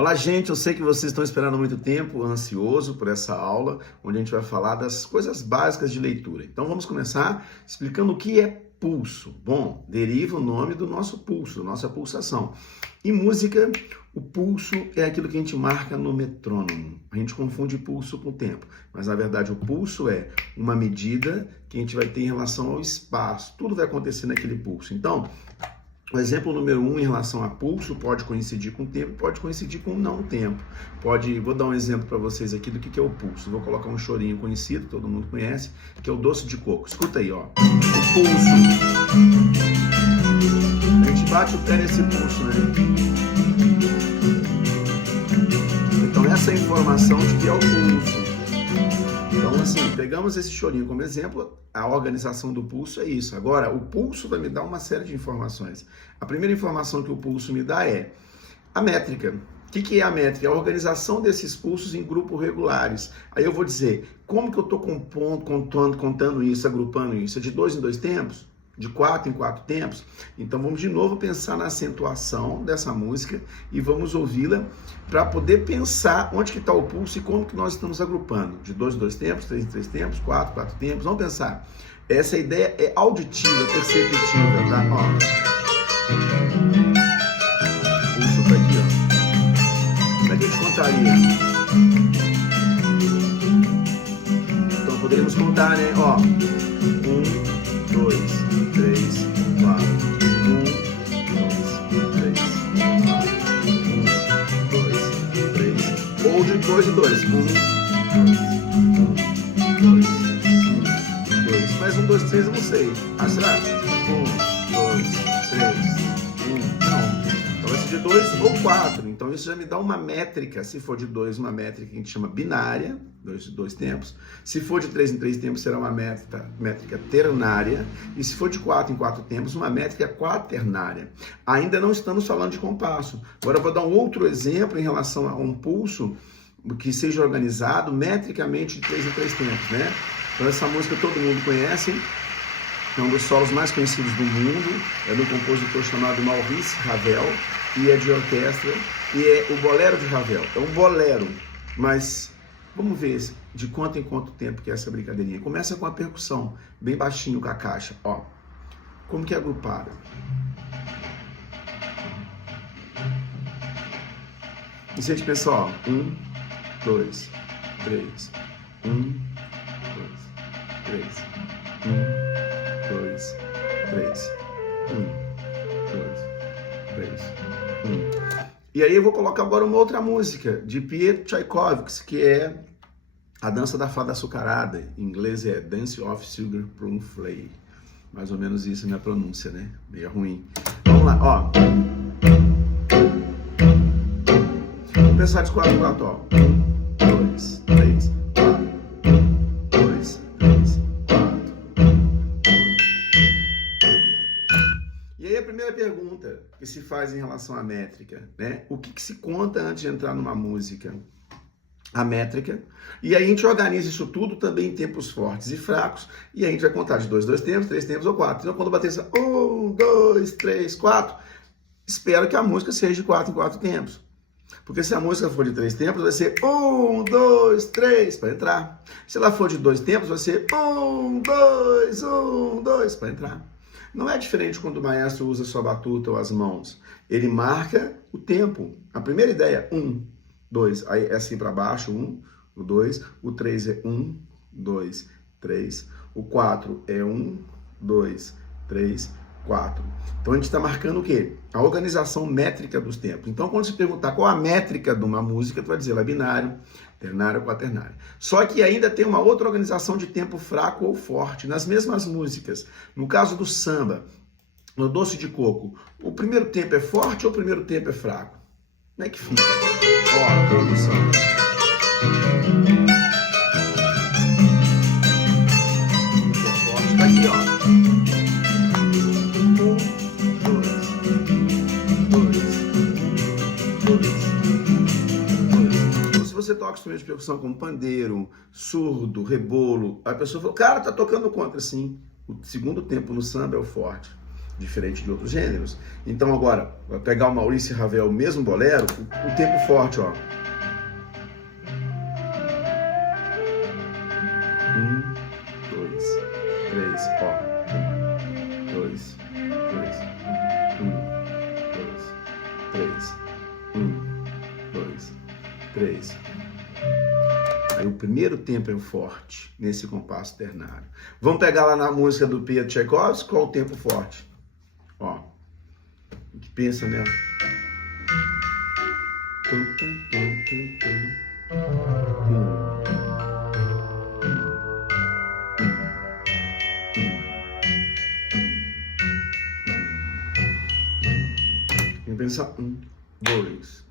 Olá, gente, eu sei que vocês estão esperando há muito tempo, ansioso por essa aula, onde a gente vai falar das coisas básicas de leitura. Então vamos começar explicando o que é pulso. Bom, deriva o nome do nosso pulso, da nossa pulsação. Em música, o pulso é aquilo que a gente marca no metrônomo. A gente confunde pulso com tempo, mas na verdade o pulso é uma medida que a gente vai ter em relação ao espaço. Tudo vai acontecer naquele pulso. Então, o exemplo número 1 em relação a pulso pode coincidir com tempo, pode coincidir com não tempo. Vou dar um exemplo para vocês aqui do que é o pulso. Vou colocar um chorinho conhecido, todo mundo conhece, que é o doce de coco. Escuta aí, ó. O pulso. A gente bate o pé nesse pulso, né? Então essa é a informação de que é o pulso. Então, assim, pegamos esse chorinho como exemplo, a organização do pulso é isso. Agora, o pulso vai me dar uma série de informações. A primeira informação que o pulso me dá é a métrica. O que é a métrica? É a organização desses pulsos em grupos regulares. Aí eu vou dizer, como que eu estou contando isso, agrupando isso? É de 2 em 2 tempos? De 4 em 4 tempos? Então vamos de novo pensar na acentuação dessa música e vamos ouvi-la para poder pensar onde que está o pulso e como que nós estamos agrupando. De 2 em 2 tempos, 3 em 3 tempos, 4 em 4 tempos. Vamos pensar. Essa ideia é auditiva, perceptiva, tá? Ó. O pulso tá aqui, ó. Como é que a gente contaria? Então poderíamos contar, né? Ó. 1, 2, 3, 4. 1, 2, 3, 4. 1, 2, 3. Ou de 2 em 2. 1, 2, 2. Mais 1, 2, 3 eu não sei. Ah, será? 1, 2, 3, 1. Não. Então vai ser de 2 ou 4. Então isso já me dá uma métrica. Se for de 2, uma métrica que a gente chama binária. 2 tempos. Se for de 3 em 3 tempos, será uma métrica ternária. E se for de 4 em 4 tempos, uma métrica quaternária. Ainda não estamos falando de compasso. Agora eu vou dar um outro exemplo em relação a um pulso que seja organizado metricamente de 3 em 3 tempos, né? Então essa música todo mundo conhece. É um dos solos mais conhecidos do mundo. É do compositor chamado Maurice Ravel. E é de orquestra. E é o bolero de Ravel. É um bolero, mas... Vamos ver de quanto em quanto tempo que é essa brincadeirinha. Começa com a percussão, bem baixinho com a caixa. Ó, como que é agrupada? E se a gente pensar, ó, 1, 2, 3, 1, 2, 3, 1, 2, 3, 1, 2, 3, 1. E aí eu vou colocar agora uma outra música de Piotr Tchaikovsky, que é A Dança da Fada Açucarada. Em inglês é Dance of Sugar Plum Flake. Mais ou menos isso é minha pronúncia, né? Meio ruim. Vamos lá, ó. Vamos pensar de 4 em 4, ó. 1, 2, 3, 4. 1, 2, 3, 4. E aí a primeira pergunta que se faz em relação à métrica, né? O que se conta antes de entrar numa música? A métrica. E aí a gente organiza isso tudo também em tempos fortes e fracos. E a gente vai contar de 2 tempos, 3 tempos ou 4. Então quando bater essa 1, 2, 3, 4, espero que a música seja de 4 em 4 tempos. Porque se a música for de 3 tempos, vai ser 1, 2, 3 para entrar. Se ela for de 2 tempos, vai ser 1, 2, 1, 2 para entrar. Não é diferente quando o maestro usa sua batuta ou as mãos. Ele marca o tempo. A primeira ideia é 1, 2. Aí é assim para baixo, 1, o 2. O 3 é 1, 2, 3. O 4 é 1, 2, 3, 4. Então a gente está marcando o quê? A organização métrica dos tempos. Então quando se perguntar qual a métrica de uma música, tu vai dizer ela é binário, ternário ou quaternário. Só que ainda tem uma outra organização de tempo fraco ou forte nas mesmas músicas. No caso do samba, no doce de coco, o primeiro tempo é forte ou o primeiro tempo é fraco? Como é que fica? Ó, a produção. Forte tá aqui, ó. 1, 2, 2. Se você toca instrumento de percussão como pandeiro, surdo, rebolo, a pessoa fala, cara, tá tocando contra, sim. O segundo tempo no samba é o forte. diferente de outros gêneros. Então agora, vai pegar o Maurice Ravel, o mesmo bolero, o tempo forte, ó. 1, 2, 3, ó. 1, 2, 3, 1, 2, 3, 1, 2, 3. Aí o primeiro tempo é o forte, nesse compasso ternário. Vamos pegar lá na música do Piotr Tchaikovsky, qual o tempo forte? Ó, a gente pensa mesmo. Vamos pensar 1, 2,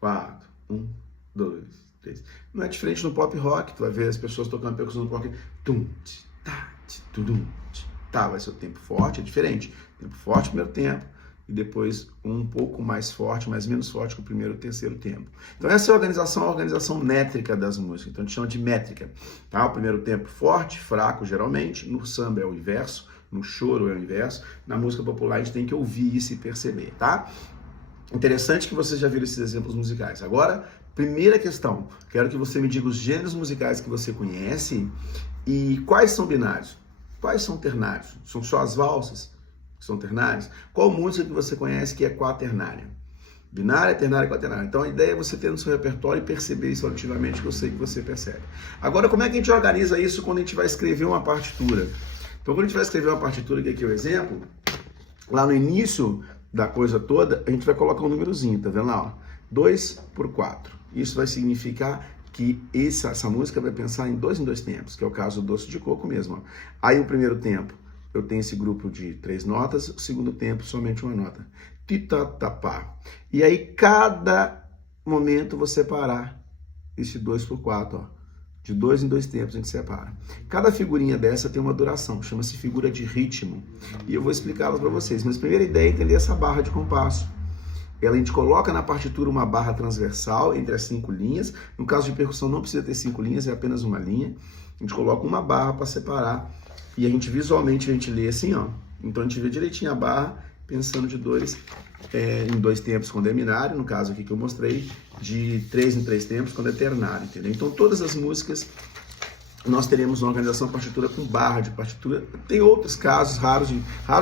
4, 1, 2, 3. Não é diferente no pop rock, tu vai ver as pessoas tocando percussão no rock. Tá, vai ser o tempo forte, é diferente. Tempo forte, primeiro tempo, e depois um pouco mais forte, mas menos forte que o primeiro e o terceiro tempo. Então essa é a organização métrica das músicas, então a gente chama de métrica. Tá? O primeiro tempo forte, fraco geralmente, no samba é o inverso, no choro é o inverso, na música popular a gente tem que ouvir isso e perceber, tá? Interessante que vocês já viram esses exemplos musicais. Agora, primeira questão, quero que você me diga os gêneros musicais que você conhece e quais são binários, quais são ternários. São só as valsas que são ternários? Qual música que você conhece que é quaternária? Binária, ternária e quaternária. Então a ideia é você ter no seu repertório e perceber isso auditivamente, que eu sei que você percebe. Agora, como é que a gente organiza isso quando a gente vai escrever uma partitura? Então, quando a gente vai escrever uma partitura, que aqui é o exemplo, lá no início da coisa toda, a gente vai colocar um númerozinho, tá vendo lá? Ó, 2 por 4. Isso vai significar que essa música vai pensar em dois tempos, que é o caso do doce de coco mesmo. Ó. Aí o primeiro tempo, eu tenho esse grupo de 3 notas, o segundo tempo, somente uma nota. Titatapá. E aí, cada momento, você parar esse 2 por 4, ó. De 2 em 2 tempos a gente separa. Cada figurinha dessa tem uma duração, chama-se figura de ritmo. E eu vou explicá-la para vocês. Mas a primeira ideia é entender essa barra de compasso. A gente coloca na partitura uma barra transversal entre as 5 linhas. No caso de percussão não precisa ter 5 linhas, é apenas uma linha. A gente coloca uma barra para separar. E a gente visualmente a gente lê assim, ó. Então a gente vê direitinho a barra, pensando de 2 em 2 tempos quando é binário, no caso aqui que eu mostrei, de 3 em 3 tempos quando é ternário, entendeu? Então todas as músicas nós teremos uma organização partitura com barra de partitura. Tem outros casos raros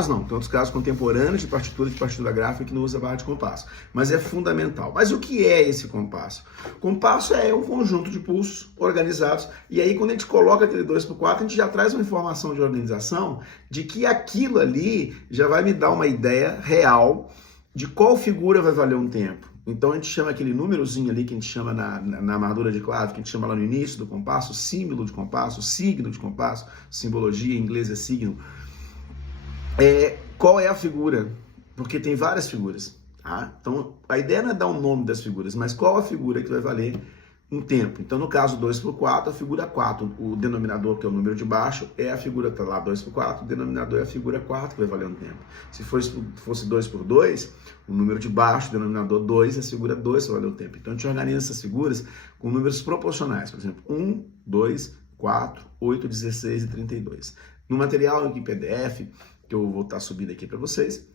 não, tem outros casos contemporâneos de partitura gráfica que não usa barra de compasso, mas é fundamental. Mas o que é esse compasso? Compasso é um conjunto de pulsos organizados, e aí quando a gente coloca aquele 2 por 4, a gente já traz uma informação de organização de que aquilo ali já vai me dar uma ideia real de qual figura vai valer um tempo. Então a gente chama aquele númerozinho ali que a gente chama na amarradura de clave, que a gente chama lá no início do compasso, símbolo de compasso, signo de compasso, simbologia em inglês é signo. Qual é a figura? Porque tem várias figuras. Tá? Então a ideia não é dar um nome das figuras, mas qual a figura que vai valer um tempo. Então no caso 2 por 4, a figura 4, o denominador, que é o número de baixo, é a figura, tá lá 2 por 4, o denominador é a figura 4 que vai valer um tempo. Se fosse 2 por 2, o número de baixo, o denominador 2, a figura 2 vai valer um tempo. Então a gente organiza essas figuras com números proporcionais, por exemplo, 1, 2, 4, 8, 16 e 32. No material aqui PDF, que eu vou estar subindo aqui para vocês,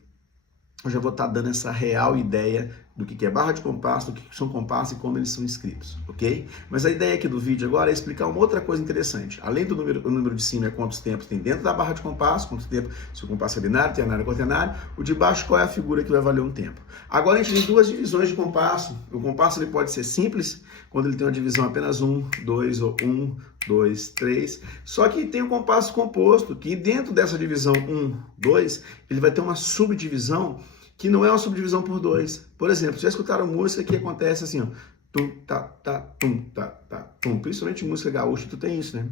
eu já vou estar dando essa real ideia do que é barra de compasso, do que são compassos e como eles são escritos, ok? Mas a ideia aqui do vídeo agora é explicar uma outra coisa interessante. Além do número de cima é quantos tempos tem dentro da barra de compasso, quanto tempo, se o compasso é binário, ternário, quaternário, o de baixo qual é a figura que vai valer um tempo. Agora a gente tem duas divisões de compasso. O compasso ele pode ser simples, quando ele tem uma divisão apenas 1, 2 ou 1, 2, 3. Só que tem o compasso composto, que dentro dessa divisão 1, 2, ele vai ter uma subdivisão que não é uma subdivisão por 2. Por exemplo, já escutaram música que acontece assim, ó, tum, tá, tá, tum, tá, tá, tum. Principalmente música gaúcha, tu tem isso, né?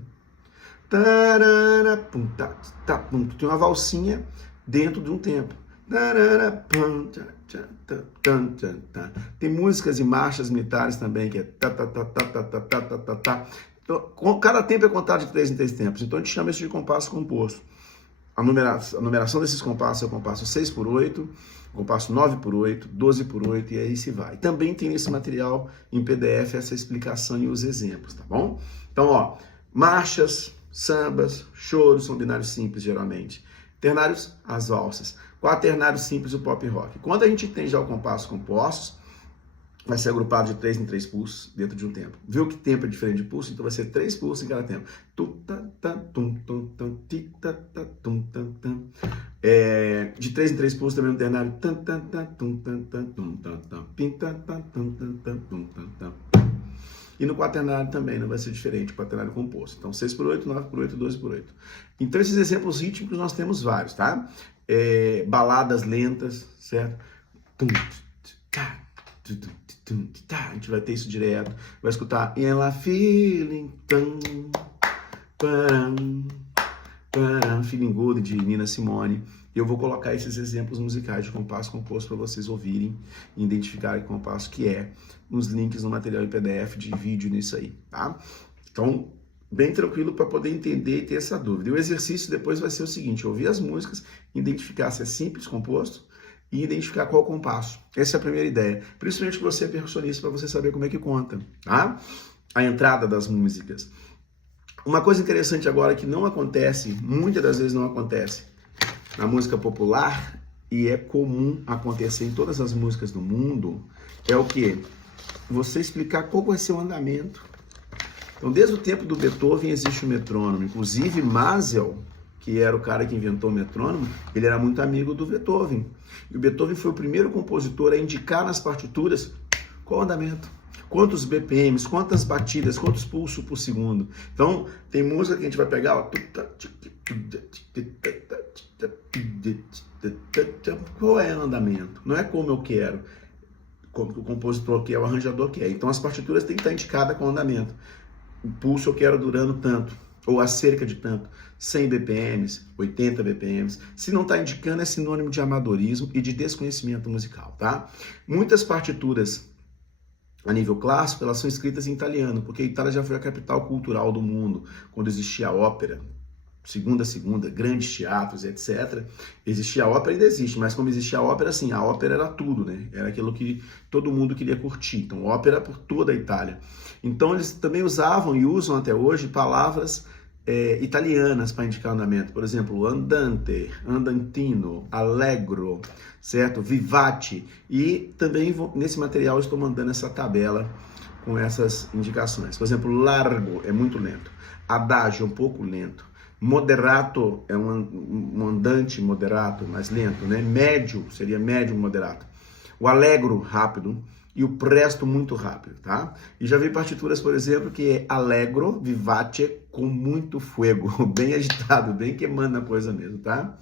Tarara, pum, tá, tá, pum. Tu tem uma valsinha dentro de um tempo. Tarara, pum, tá, tá, tá, tá, tá. Tem músicas e marchas militares também, que é tá, tá, tá, tá, tá, tá, tá, tá, tá, tá. Então, cada tempo é contado de 3 em 3 tempos. Então a gente chama isso de compasso composto. A numeração desses compassos é o compasso 6 por 8, o compasso 9 por 8, 12 por 8 e aí se vai. Também tem nesse material em PDF essa explicação e os exemplos, tá bom? Então, ó, marchas, sambas, choros são binários simples geralmente. Ternários, as valsas. quaternário simples e o pop rock. Quando a gente tem já o compasso compostos, vai ser agrupado de 3 em 3 pulsos dentro de um tempo. Viu que tempo é diferente de pulso? Então vai ser 3 pulsos em cada tempo. De 3 em 3 pulsos também no ternário. E no quaternário também não vai ser diferente, o quaternário composto. Então 6 por 8, 9 por 8, 12 por 8. Então esses exemplos rítmicos nós temos vários, tá? Baladas lentas, certo? A gente vai ter isso direto, vai escutar ela feeling feeling good de Nina Simone. Eu vou colocar esses exemplos musicais de compasso composto para vocês ouvirem e identificarem que compasso que é nos links no material em PDF de vídeo nisso aí, tá? Então, bem tranquilo para poder entender e ter essa dúvida. E o exercício depois vai ser o seguinte: ouvir as músicas, identificar se é simples composto e identificar qual compasso. Essa é a primeira ideia. Principalmente que você é percussionista, para você saber como é que conta, tá? A entrada das músicas. Uma coisa interessante agora que não acontece, muitas das vezes não acontece na música popular, e é comum acontecer em todas as músicas do mundo, é o quê? Você explicar qual vai ser o andamento. Então, desde o tempo do Beethoven existe o metrônomo. Inclusive, Masel, que era o cara que inventou o metrônomo, ele era muito amigo do Beethoven. E o Beethoven foi o primeiro compositor a indicar nas partituras qual o andamento, quantos BPMs, quantas batidas, quantos pulsos por segundo. Então, tem música que a gente vai pegar, ó, qual é o andamento? Não é como eu quero, como o compositor quer, o arranjador quer. Então, as partituras têm que estar indicadas com o andamento. O pulso eu quero durando tanto, ou a cerca de tanto, 100 BPMs, 80 BPMs. Se não está indicando, é sinônimo de amadorismo e de desconhecimento musical, tá? Muitas partituras a nível clássico, elas são escritas em italiano, porque a Itália já foi a capital cultural do mundo, quando existia a ópera, segunda, grandes teatros, etc. Existia a ópera, ainda existe, mas como existia a ópera, assim, a ópera era tudo, né? Era aquilo que todo mundo queria curtir. Então, ópera por toda a Itália. Então, eles também usavam e usam até hoje palavras italianas para indicar andamento. Por exemplo, andante, andantino, allegro, certo? Vivace. E também nesse material eu estou mandando essa tabela com essas indicações. Por exemplo, largo é muito lento. Adagio é um pouco lento. Moderato é um andante moderato, mais lento, né? Médio seria médio moderato. O allegro, rápido. E o presto, muito rápido, tá? E já vi partituras, por exemplo, que é allegro, vivace, com muito fuego, bem agitado, bem queimando a coisa mesmo, tá?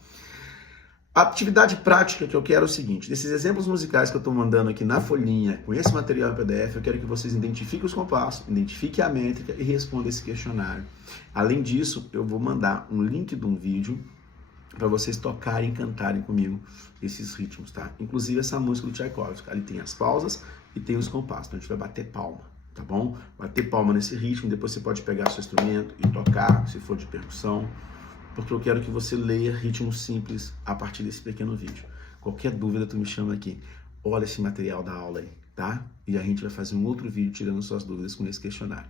A atividade prática que eu quero é o seguinte: desses exemplos musicais que eu estou mandando aqui na folhinha, com esse material em PDF, eu quero que vocês identifiquem os compassos, identifiquem a métrica e respondam esse questionário. Além disso, eu vou mandar um link de um vídeo para vocês tocarem e cantarem comigo esses ritmos, tá? Inclusive essa música do Tchaikovsky, ali tem as pausas e tem os compassos, então a gente vai bater palma, tá bom? Bater palma nesse ritmo, depois você pode pegar seu instrumento e tocar, se for de percussão, porque eu quero que você leia ritmos simples a partir desse pequeno vídeo. Qualquer dúvida, tu me chama aqui. Olha esse material da aula aí, tá? E a gente vai fazer um outro vídeo tirando suas dúvidas com esse questionário.